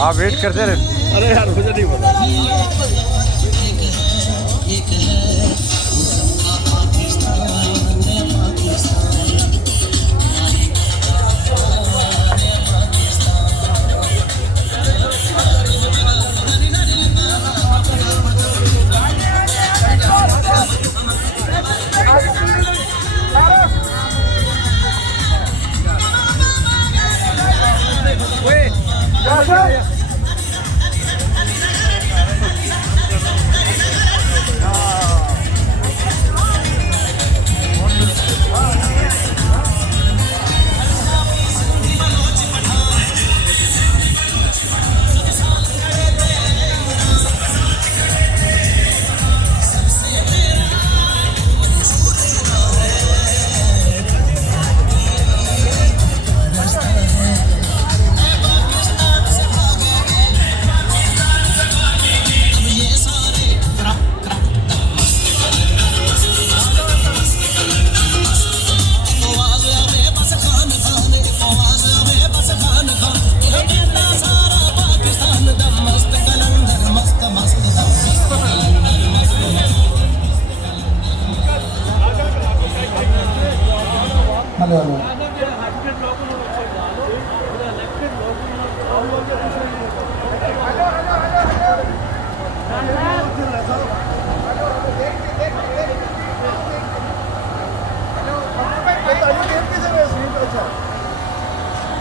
آپ ویٹ کرتے رہے. ارے یار مجھے نہیں پتا.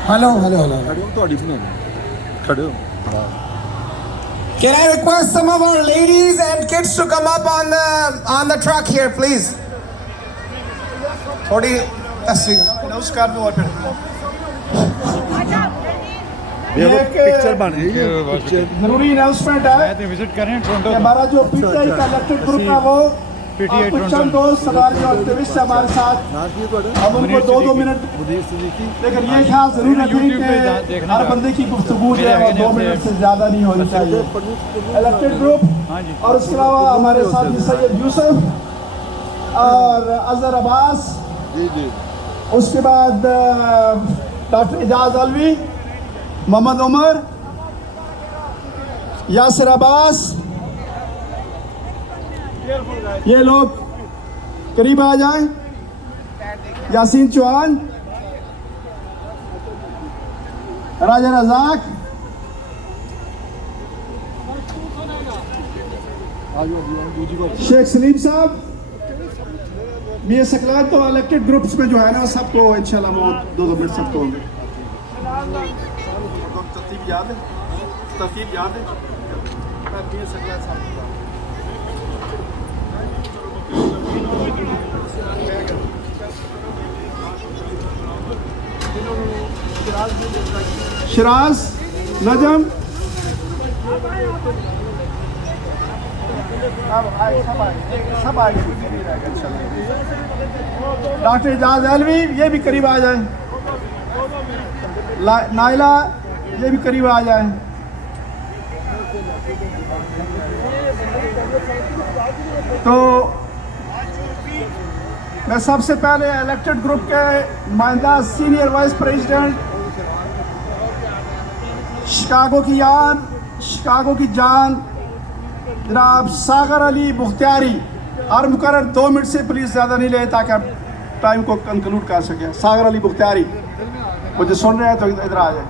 Hello. Can I request some of our ladies and kids to come up on the truck here, please? Thodi tasveer. Namaskar bol. Picture بن رہی ہے. ضروری اناؤنسمنٹ ہے وزٹ کریں ٹورنٹو. ہمارا جو پی ٹی آئی کا الیکٹڈ گروپ ہے وہ کچھ چند دوست سواری اور ایکٹیوسٹ ہمارے ساتھ. ہم ان کو 2 منٹ لیکن یہ خیال ضرور رکھیں کہ ہر بندے کی گفتگو جو ہے وہ 2 منٹ سے زیادہ نہیں ہونی چاہیے. الیکٹڈ گروپ اور اس کے علاوہ ہمارے ساتھ سید یوسف اور اظہر عباس, اس کے بعد ڈاکٹر اعجاز علوی, محمد عمر, یاسر عباس, یہ لوگ قریب آ جائیں. یاسین چوہان, راجہ رزاق, شیخ سلیم صاحب, میاں سکلان. تو الیکٹڈ گروپس میں جو ہے نا سب کو انشاءاللہ وہ 2 منٹ سب کو ہوں گے. ترتیب یاد ہے. شراز, نجم, ڈاکٹر اعجاز علوی یہ بھی قریب آ جائیں. نائلہ یہ بھی قریب آ جائیں. تو میں سب سے پہلے الیکٹڈ گروپ کے نمائندہ سینئر وائس پریزیڈنٹ شکاگو کی جان جناب ساغر علی بختیاری, اور مقرر 2 منٹ سے پلیز زیادہ نہیں لیں تاکہ آپ ٹائم کو کنکلوڈ کر سکیں. ساغر علی بختیاری مجھے سن رہے ہیں تو ادھر آ جائیں.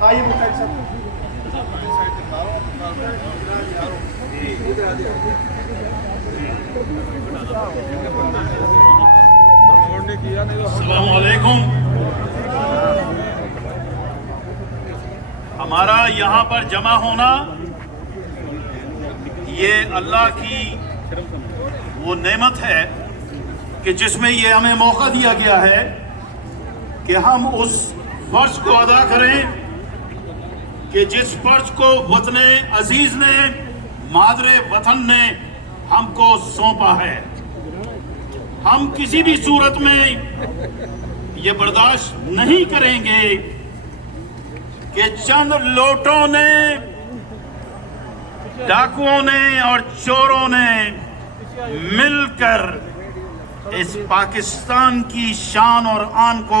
آئیے مختلف سب. السلام علیکم. ہمارا یہاں پر جمع ہونا یہ اللہ کی وہ نعمت ہے کہ جس میں یہ ہمیں موقع دیا گیا ہے کہ ہم اس فرض کو ادا کریں کہ جس فرض کو وطن عزیز نے, مادر وطن نے ہم کو سونپا ہے. ہم کسی بھی صورت میں یہ برداشت نہیں کریں گے کہ چند لوٹوں نے, ڈاکوؤں نے اور چوروں نے مل کر اس پاکستان کی شان اور آن کو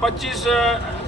25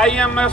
IMF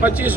25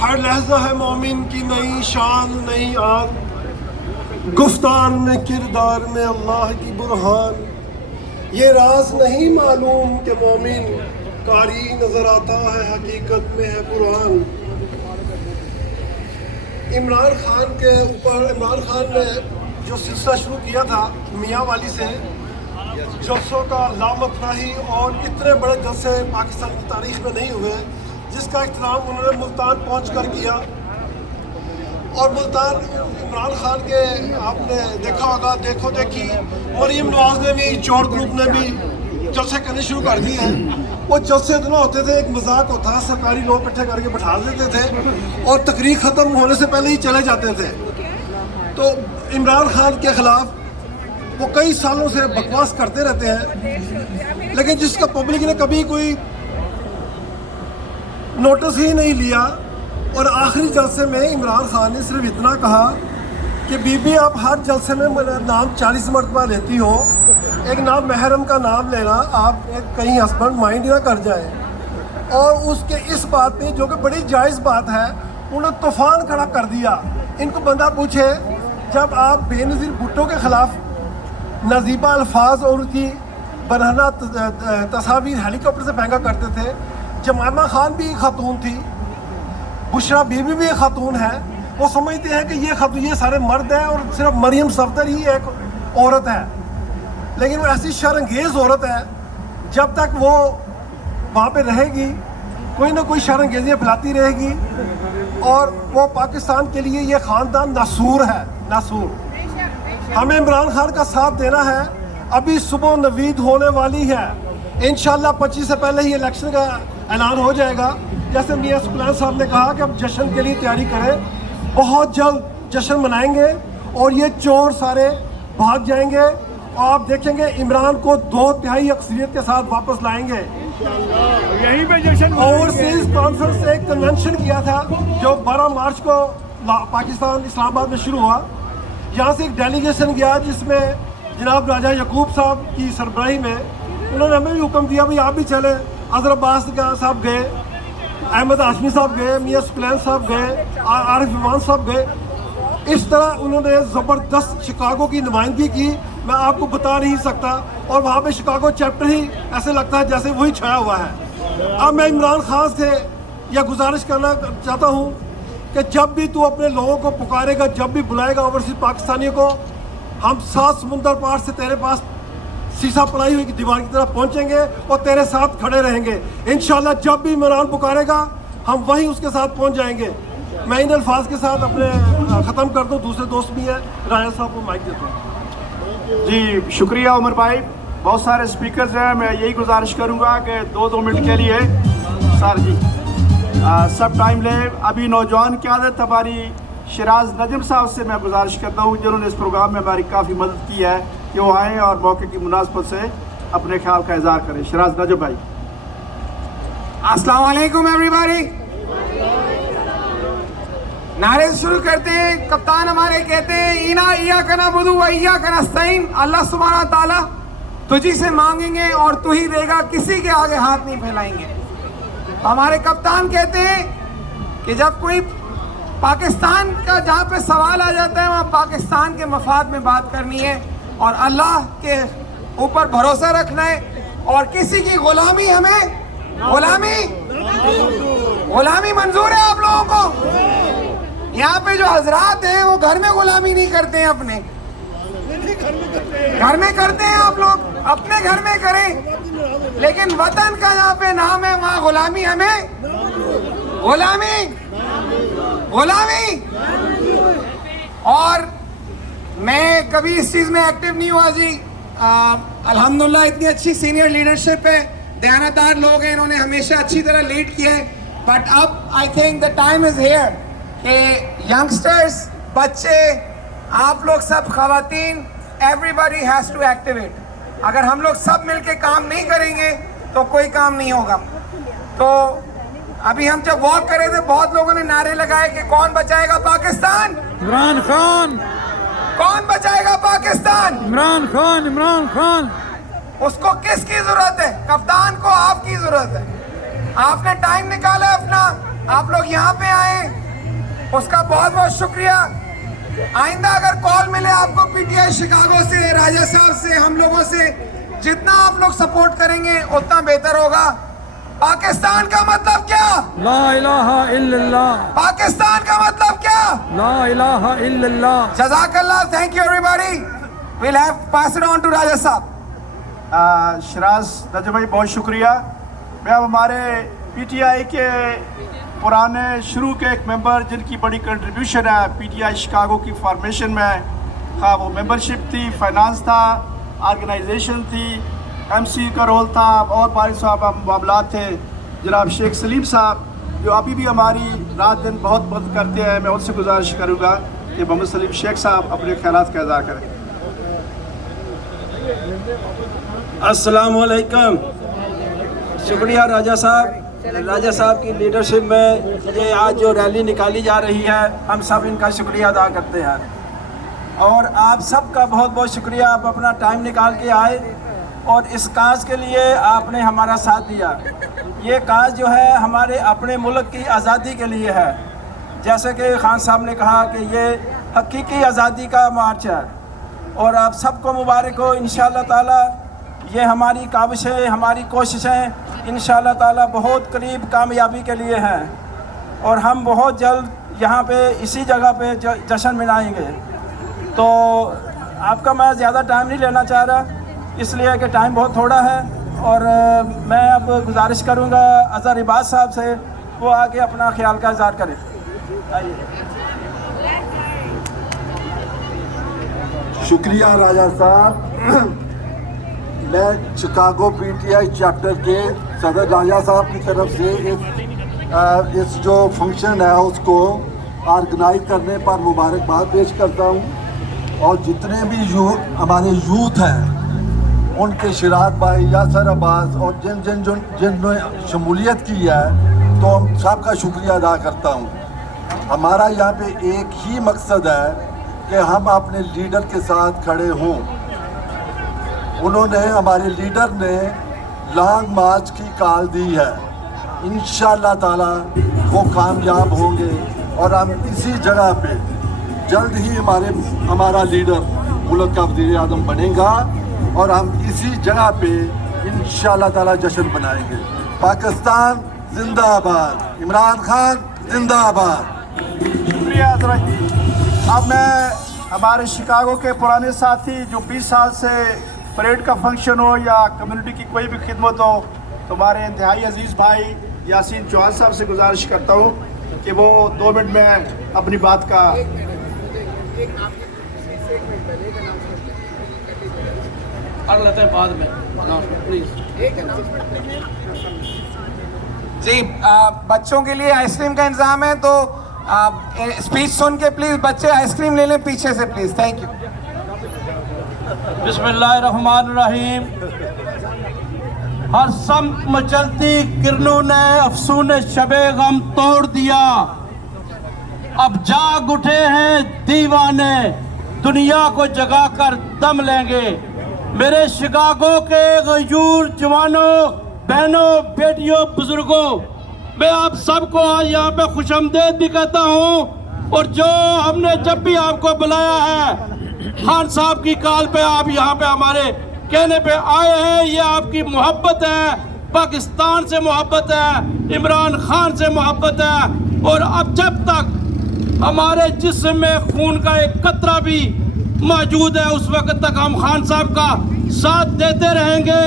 ہر لحظہ ہے مومن کی نئی شان نئی آن، گفتار میں کردار میں اللہ کی برہان، یہ راز نہیں معلوم کہ مومن قاری نظر آتا ہے حقیقت میں ہے قرآن۔ عمران خان کے اوپر عمران خان نے جو سلسلہ شروع کیا تھا میاں والی سے، جلسوں کا لامفراہی اور اتنے بڑے جلسے پاکستان کی تاریخ میں نہیں ہوئے، جس کا احترام انہوں نے ملتان پہنچ کر کیا۔ اور ملتان عمران خان کے آپ نے دیکھا ہوگا، دیکھو دیکھی مریم نواز نے بھی، چور گروپ نے بھی جلسے کرنے شروع کر دیے ہیں۔ وہ جلسے اتنا ہوتے تھے، ایک مذاق ہوتا، سرکاری لوگ اکٹھے کر کے بٹھا دیتے تھے اور تقریر ختم ہونے سے پہلے ہی چلے جاتے تھے۔ تو عمران خان کے خلاف وہ کئی سالوں سے بکواس کرتے رہتے ہیں، لیکن جس کا پبلک نے کبھی کوئی نوٹس ہی نہیں لیا۔ اور آخری جلسے میں عمران خان نے صرف اتنا کہا کہ بی بی آپ ہر جلسے میں میرا نام 40 مرتبہ لیتی ہو، ایک نام محرم کا نام لینا آپ کہیں ہسبینڈ مائنڈ نہ کر جائیں۔ اور اس کے اس بات پہ جو کہ بڑی جائز بات ہے، انہوں نے طوفان کھڑا کر دیا۔ ان کو بندہ پوچھے، جب آپ بے نظیر بھٹو کے خلاف نازیبہ الفاظ اور کی برہنہ تصاویر ہیلی کاپٹر سے پھینکا کرتے تھے، جمائمہ خان بھی ایک خاتون تھی، بشرا بی بی بھی ایک خاتون ہے، وہ سمجھتے ہیں کہ یہ سارے مرد ہیں اور صرف مریم صفدر ہی ایک عورت ہے، لیکن وہ ایسی شرانگیز عورت ہے، جب تک وہ وہاں پہ رہے گی کوئی نہ کوئی شرانگیزیاں پھیلاتی رہے گی، اور وہ پاکستان کے لیے یہ خاندان ناسور ہے، ناسور۔ ہمیں عمران خان کا ساتھ دینا ہے۔ ابھی صبح نوید ہونے والی ہے، انشاءاللہ 25 سے پہلے ہی الیکشن کا اعلان ہو جائے گا۔ جیسے میاں سپلان صاحب نے کہا کہ اب جشن کے لیے تیاری کریں، بہت جلد جشن منائیں گے اور یہ چور سارے بھاگ جائیں گے، اور آپ دیکھیں گے عمران کو 2/3 اکثریت کے ساتھ واپس لائیں گے۔ یہیں پہ جشن اوورسیز کانفرنس سے ایک کنونشن کیا تھا جو 12 مارچ کو پاکستان اسلام آباد میں شروع ہوا۔ یہاں سے ایک ڈیلیگیشن گیا جس میں جناب راجہ یعقوب صاحب کی سربراہی میں انہوں نے ہمیں بھی حکم دیا بھائی آپ بھی چلیں۔ اظہر عباس صاحب گئے، احمد ہاشمی صاحب گئے، میاں سپلین صاحب گئے، عارف ایمان صاحب گئے۔ اس طرح انہوں نے زبردست شکاگو کی نمائندگی کی، میں آپ کو بتا نہیں سکتا، اور وہاں پہ شکاگو چیپٹر ہی ایسے لگتا ہے جیسے وہی چھایا ہوا ہے۔ اب میں عمران خان سے یہ گزارش کرنا چاہتا ہوں کہ جب بھی تو اپنے لوگوں کو پکارے گا، جب بھی بلائے گا اوورسیز پاکستانیوں کو، ہم 7 سمندر پار سے تیرے پاس سیسا پڑائی ہوئی دیوار کی طرف پہنچیں گے اور تیرے ساتھ کھڑے رہیں گے انشاءاللہ۔ جب بھی عمران پکارے گا ہم وہیں اس کے ساتھ پہنچ جائیں گے۔ میں ان الفاظ کے ساتھ اپنے ختم کر دوں، دوسرے دوست بھی ہیں، راجہ صاحب کو مائک دیتا ہوں۔ جی شکریہ عمر بھائی، بہت سارے سپیکرز ہیں، میں یہی گزارش کروں گا کہ 2 منٹ کے لیے سر جی سب ٹائم لیں۔ ابھی نوجوان قیادت ہماری شراز نجم صاحب سے میں گزارش کرتا ہوں جنہوں نے اس پروگرام میں ہماری کافی مدد کی ہے کہ وہ آئیں اور موقع کی مناسبت سے اپنے خیال کا اظہار کریں۔ شراز نجم بھائی۔ السلام علیکم ایوری باڈی۔ نعرے شروع کرتے ہیں، کپتان ہمارے کہتے ہیں اینا ایاک نعبد و ایاک نستعین، اللہ سبحانہ تعالیٰ تجھی سے مانگیں گے اور تو ہی دے گا، کسی کے آگے ہاتھ نہیں پھیلائیں گے۔ ہمارے کپتان کہتے ہیں کہ جب کوئی پاکستان کا جہاں پہ سوال آ جاتا ہے وہاں پاکستان کے مفاد میں بات کرنی ہے اور اللہ کے اوپر بھروسہ رکھنا ہے، اور کسی کی غلامی ہمیں غلامی منظور ہے آپ لوگوں کو؟ یہاں پہ جو حضرات ہیں وہ گھر میں غلامی نہیں کرتے ہیں، اپنے گھر میں کرتے ہیں، آپ لوگ اپنے گھر میں کریں، لیکن وطن کا یہاں پہ نام ہے، وہاں غلامی ہمیں غلامی۔ اور میں کبھی اس چیز میں ایکٹیو نہیں ہوا جی، الحمدللہ اتنی اچھی سینئر لیڈرشپ ہے، دیانتدار لوگ ہیں، انہوں نے ہمیشہ اچھی طرح لیڈ کیا ہے، بٹ اب I think the time is here کہ ینگسٹرز، بچے، آپ لوگ سب، خواتین، everybody has to activate. اگر ہم لوگ سب مل کے کام نہیں کریں گے تو کوئی کام نہیں ہوگا۔ تو ابھی ہم جب واک کر رہے تھے بہت لوگوں نے نعرے لگائے کہ کون بچائے گا پاکستان؟ عمران خان۔ کون بچائے گا پاکستان؟ عمران خان۔ عمران خان۔ اس کو کس کی ضرورت ہے؟ کپتان کو آپ کی ضرورت ہے۔ آپ نے ٹائم نکالا اپنا، آپ لوگ یہاں پہ آئیں اس کا بہت بہت شکریہ. آئندہ اگر کال ملے آپ کو پی ٹی آئی شکاگو سے, راجہ صاحب سے, ہم لوگوں سے, جتنا آپ لوگ سپورٹ کریں گے اتنا بہتر ہوگا. پاکستان کا مطلب کیا؟ لا الہ الا اللہ. پاکستان کا مطلب کیا؟ لا الہ الا اللہ. جزاک اللہ. Thank you everybody. We'll have pass it on to Raja Sahab. Shiraz نجم بھائی بہت شکریہ. میں اب ہمارے پی ٹی آئی کے پرانے شروع کے ایک ممبر جن کی بڑی کنٹریبیوشن ہے پی ٹی آئی شکاگو کی فارمیشن میں, خواہ وہ ممبرشپ تھی, فائنانس تھا, آرگنائزیشن تھی, ایم سی کا رول تھا, اور بھائی صاحب معاملات تھے, جناب شیخ سلیم صاحب جو ابھی بھی ہماری رات دن بہت مدد کرتے ہیں. میں ان سے گزارش کروں گا کہ محمد سلیم شیخ صاحب اپنے خیالات کا اظہار کریں. السلام علیکم. شکریہ راجہ صاحب. راجہ صاحب کی لیڈرشپ میں یہ آج جو ریلی نکالی جا رہی ہے ہم سب ان کا شکریہ ادا کرتے ہیں, اور آپ سب کا بہت بہت شکریہ. آپ اپنا ٹائم نکال کے آئے اور اس کاز کے لیے آپ نے ہمارا ساتھ دیا. یہ کاز جو ہے ہمارے اپنے ملک کی آزادی کے لیے ہے. جیسے کہ خان صاحب نے کہا کہ یہ حقیقی آزادی کا مارچ ہے, اور آپ سب کو مبارک ہو. انشاءاللہ تعالی یہ ہماری کاوشیں, ہماری کوششیں انشاءاللہ تعالی بہت قریب کامیابی کے لیے ہیں, اور ہم بہت جلد یہاں پہ اسی جگہ پہ جشن منائیں گے. تو آپ کا میں زیادہ ٹائم نہیں لینا چاہ رہا, اس لیے کہ ٹائم بہت تھوڑا ہے, اور میں اب گزارش کروں گا اظہر عباس صاحب سے, وہ آگے اپنا خیال کا اظہار کریں. شکریہ راجہ صاحب. میں Chicago P T I chapter کے صدر راجہ صاحب کی طرف سے اس جو فنکشن ہے اس کو آرگنائز کرنے پر مبارکباد پیش کرتا ہوں. اور جتنے بھی ہمارے یوتھ ہیں ان کے شراط بھائی, یاسر عباس, اور جن نے شمولیت کی ہے, تو ہم سب کا شکریہ ادا کرتا ہوں. ہمارا یہاں پہ ایک ہی مقصد ہے کہ ہم اپنے لیڈر کے ساتھ کھڑے ہوں. انہوں نے, ہمارے لیڈر نے لانگ مارچ کی کال دی ہے. انشاءاللہ تعالی وہ کامیاب ہوں گے, اور ہم اسی جگہ پہ جلد ہی ہمارا لیڈر ملک کا وزیر اعظم بنے گا, اور ہم اسی جگہ پہ انشاءاللہ تعالی جشن منائیں گے. پاکستان زندہ آباد. عمران خان زندہ آباد. شکریہ حضرت. اب میں ہمارے شکاگو کے پرانے ساتھی جو 20 سال سے پریڈ کا فنکشن ہو یا کمیونٹی کی کوئی بھی خدمت ہو, تمہارے انتہائی عزیز بھائی یاسین چوہان صاحب سے گزارش کرتا ہوں کہ وہ 2 منٹ میں اپنی بات کا جی. بچوں کے لیے آئس کریم کا انتظام ہے, تو اسپیچ سن کے پلیز بچے آئس کریم لے لیں پیچھے سے پلیز. Thank you. بسم اللہ الرحمن الرحیم. ہر سمت مچلتی کرنوں نے افسون شب غم توڑ دیا, اب جاگ اٹھے ہیں دیوانے, دنیا کو جگا کر دم لیں گے. میرے شکاگو کے غیور جوانوں, بہنوں, بیٹیوں, بزرگوں, میں آپ سب کو آج یہاں پہ خوش آمدید بھی کہتا ہوں. اور جو ہم نے جب بھی آپ کو بلایا ہے, خان صاحب کی کال پہ آپ یہاں پہ ہمارے کہنے پہ آئے ہیں, یہ آپ کی محبت ہے, پاکستان سے محبت ہے, عمران خان سے محبت ہے. اور اب جب تک ہمارے جسم میں خون کا ایک قطرہ بھی موجود ہے اس وقت تک ہم خان صاحب کا ساتھ دیتے رہیں گے.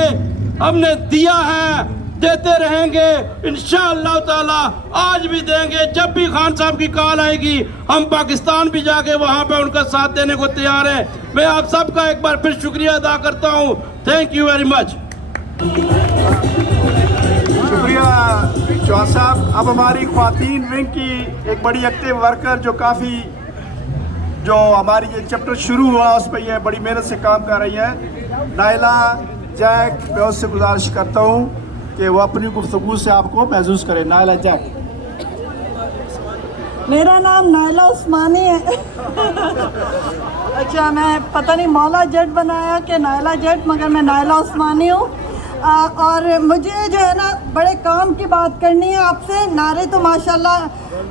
ہم نے دیا ہے, دیتے رہیں گے, انشاءاللہ تعالی آج بھی دیں گے. جب بھی خان صاحب کی کال آئے گی ہم پاکستان بھی جا کے وہاں پہ ان کا ساتھ دینے کو تیار ہیں. میں آپ سب کا ایک بار پھر شکریہ ادا کرتا ہوں. Thank you very much. شکریہ چوہان صاحب. اب ہماری خواتین ونگ کی ایک بڑی ایکٹیو ورکر جو کافی جو ہماری یہ چیپٹر شروع ہوا اس پہ یہ بڑی محنت سے کام کر رہی ہیں, نائلہ جیک. میں اس سے گزارش کرتا ہوں کہ وہ اپنی گفتگو سے آپ کو محظوظ کرے. نائلہ جیک. میرا نام نائلہ عثمانی ہے. اچھا, میں پتہ نہیں مولا جٹ بنایا کہ نائلہ جٹ, مگر میں نائلہ عثمانی ہوں. اور مجھے جو ہے نا بڑے کام کی بات کرنی ہے آپ سے. نعرے تو ماشاءاللہ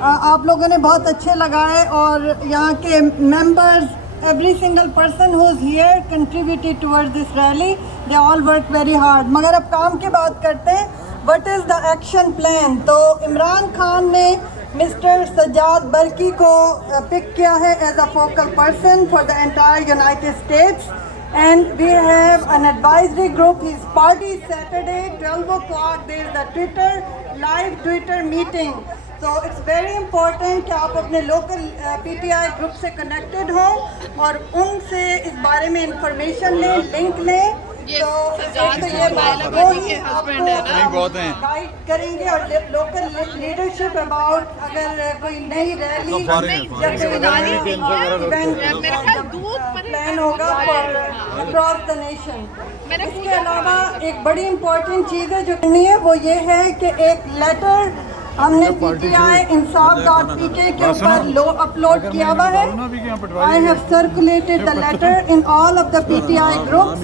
آپ لوگوں نے بہت اچھے لگائے اور یہاں کے members every single person who is here contributed towards this rally. They all worked very hard. مگر اب کام کی بات کرتے ہیں. What is the action plan? تو عمران خان نے مسٹر سجاد برکی کو پک کیا ہے as a focal person for the entire United States. And we have an advisory group. His party Saturday 12 o'clock. There is a live Twitter meeting. So it's very important کہ آپ اپنے local P T I group سے connected ہوں اور ان سے اس بارے میں information لیں, لنک لیں. تو یہ بات وہی آپ کو گائیڈ کریں گے اور لوکل لیڈرشپ اباؤٹ اگر کوئی نئی ریلی یا کوئی پلان ہوگا فار اکراس دا نیشن. اس کے علاوہ ایک بڑی امپورٹنٹ چیز ہے جو کرنی ہے وہ یہ ہے کہ ایک لیٹر ہم نے پی ٹی آئی insaf.pk کے اوپر اپلوڈ کیا ہوا ہے. I have circulated the letter in all of the PTI groups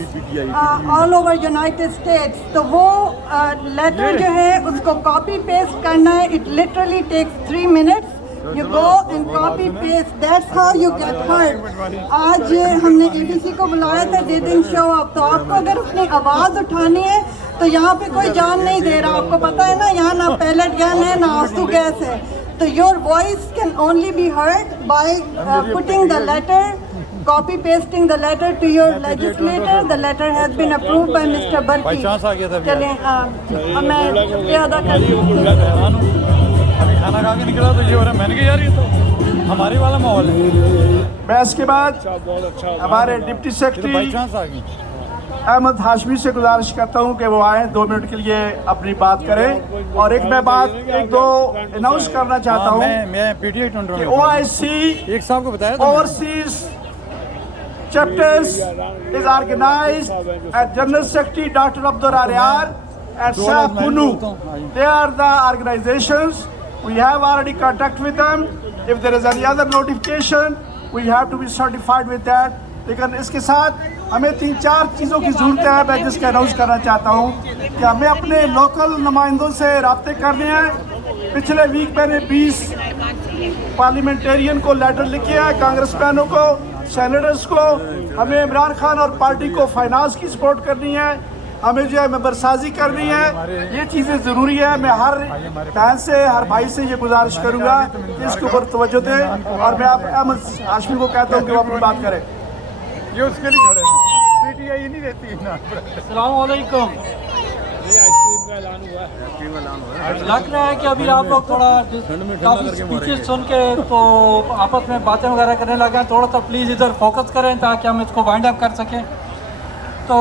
all over United States. تو وہ لیٹر جو ہے اس کو کاپی پیسٹ کرنا ہے. It literally takes 3 minutes. You go and copy paste. That's how you get heard. آج ہم نے ABC کو بلایا تھا they didn't show up. تو آپ کو اگر اپنی آواز اٹھانی ہے تو یہاں پہ کوئی جان نہیں دے رہا. آپ کو پتہ ہے نا یہاں نہ پیلٹ گن ہے نہ آنسو گیس ہے. تو your voice can only be heard by putting the letter, copy pasting the letter to your legislator. The letter has been approved by Mr. Barki. چلیں میں شکریہ ادا کرتی ہوں. ابھی کھانا کھا کے نکلا تو یہ ہو رہا ہے میں نے کہا یار یہ تو ہماری والا ماحول ہے. میں اس کے بعد ہمارے ڈپٹی سیکرٹری بائی چانس آ گئی. احمد ہاشمی سے گزارش کرتا ہوں کہ وہ آئیں 2 منٹ کے لیے اپنی بات کریں. اور ایک میں بات 1-2 اناؤنس کرنا چاہتا ہوں میں پی ٹی آئی کہ OIC ایک صاحب کو بتایا overseas chapters is organized at General Secretary Dr. Abdur Aryar and Shah Punu. They are the organizations. We have already contact with them. If there is any other notification, we have to be certified with that. لیکن اس کے ساتھ ہمیں 3-4 چیزوں کی ضرورت ہے. میں جس کا اناؤنس کرنا چاہتا ہوں کہ ہمیں اپنے لوکل نمائندوں سے رابطے کرنے ہیں. پچھلے ویک میں نے 20 پارلیمنٹیرین کو لیٹر لکھے ہیں, کانگریس مینوں کو, سینیٹرز کو. ہمیں عمران خان اور پارٹی کو فائنانس کی سپورٹ کرنی ہے, ہمیں جو ہے ممبر سازی کرنی ہے. یہ چیزیں ضروری ہے. میں ہر بہن سے ہر بھائی سے یہ گزارش کروں گا کہ اس کے اوپر توجہ دیں. اور میں آپ احمد ہاشمی کو کہتا ہوں کہ وہ اپنی بات کریں. یہ اس کے لیے کھڑے ہیں پی ٹی آئی نہیں دیتی. السلام علیکم. لگ رہا ہے کہ ابھی آپ لوگ تھوڑا کافی اسپیچز سن کے تو آپس میں باتیں وغیرہ کرنے لگے ہیں. تھوڑا سا پلیز ادھر فوکس کریں تاکہ ہم اس کو وائنڈ اپ کر سکیں. تو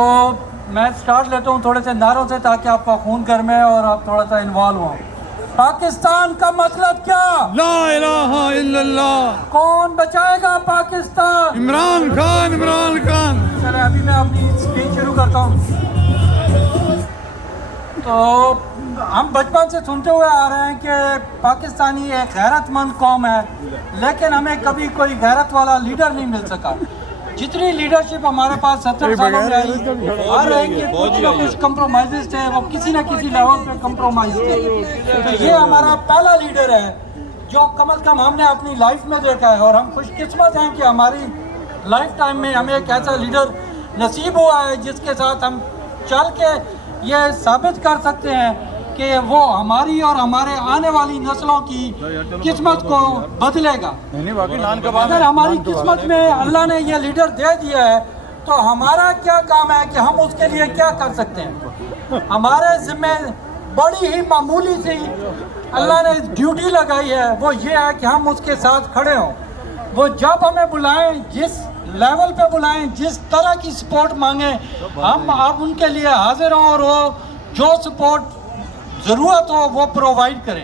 میں سٹارٹ لیتا ہوں تھوڑے سے نعروں سے تاکہ آپ کا خون گرمے اور آپ تھوڑا سا انوالو ہوں. پاکستان کا مطلب کیا؟ لا الہ الا اللہ. کون بچائے گا پاکستان؟ عمران خان. عمران خان. چلے ابھی میں اپنی اسپیچ شروع کرتا ہوں. تو ہم بچپن سے سنتے ہوئے آ رہے ہیں کہ پاکستانی ایک غیرت مند قوم ہے, لیکن ہمیں کبھی کوئی غیرت والا لیڈر نہیں مل سکا. جتنی لیڈرشپ ہمارے پاس 70 سالوں میں آئی, ہر ایک کے کچھ نہ کچھ کمپرومائزز تھے, وہ کسی نہ کسی لیول پہ کمپرومائز تھے. تو یہ ہمارا پہلا لیڈر ہے جو کم از کم ہم نے اپنی لائف میں دیکھا ہے, اور ہم خوش قسمت ہیں کہ ہماری لائف ٹائم میں ہمیں ایک ایسا لیڈر نصیب ہوا ہے جس کے ساتھ ہم چل کے یہ ثابت کر سکتے ہیں کہ وہ ہماری اور ہمارے آنے والی نسلوں کی قسمت کو بدلے گا. اگر ہماری قسمت میں اللہ نے یہ لیڈر دے دیا ہے تو ہمارا کیا کام ہے کہ ہم اس کے لیے کیا کر سکتے ہیں. ہمارے ذمہ بڑی ہی معمولی سی اللہ نے ڈیوٹی لگائی ہے, وہ یہ ہے کہ ہم اس کے ساتھ کھڑے ہوں. وہ جب ہمیں بلائیں, جس لیول پہ بلائیں, جس طرح کی سپورٹ مانگیں, ہم اب ان کے لیے حاضر ہوں اور وہ جو سپورٹ ضرورت ہو وہ پرووائڈ کریں.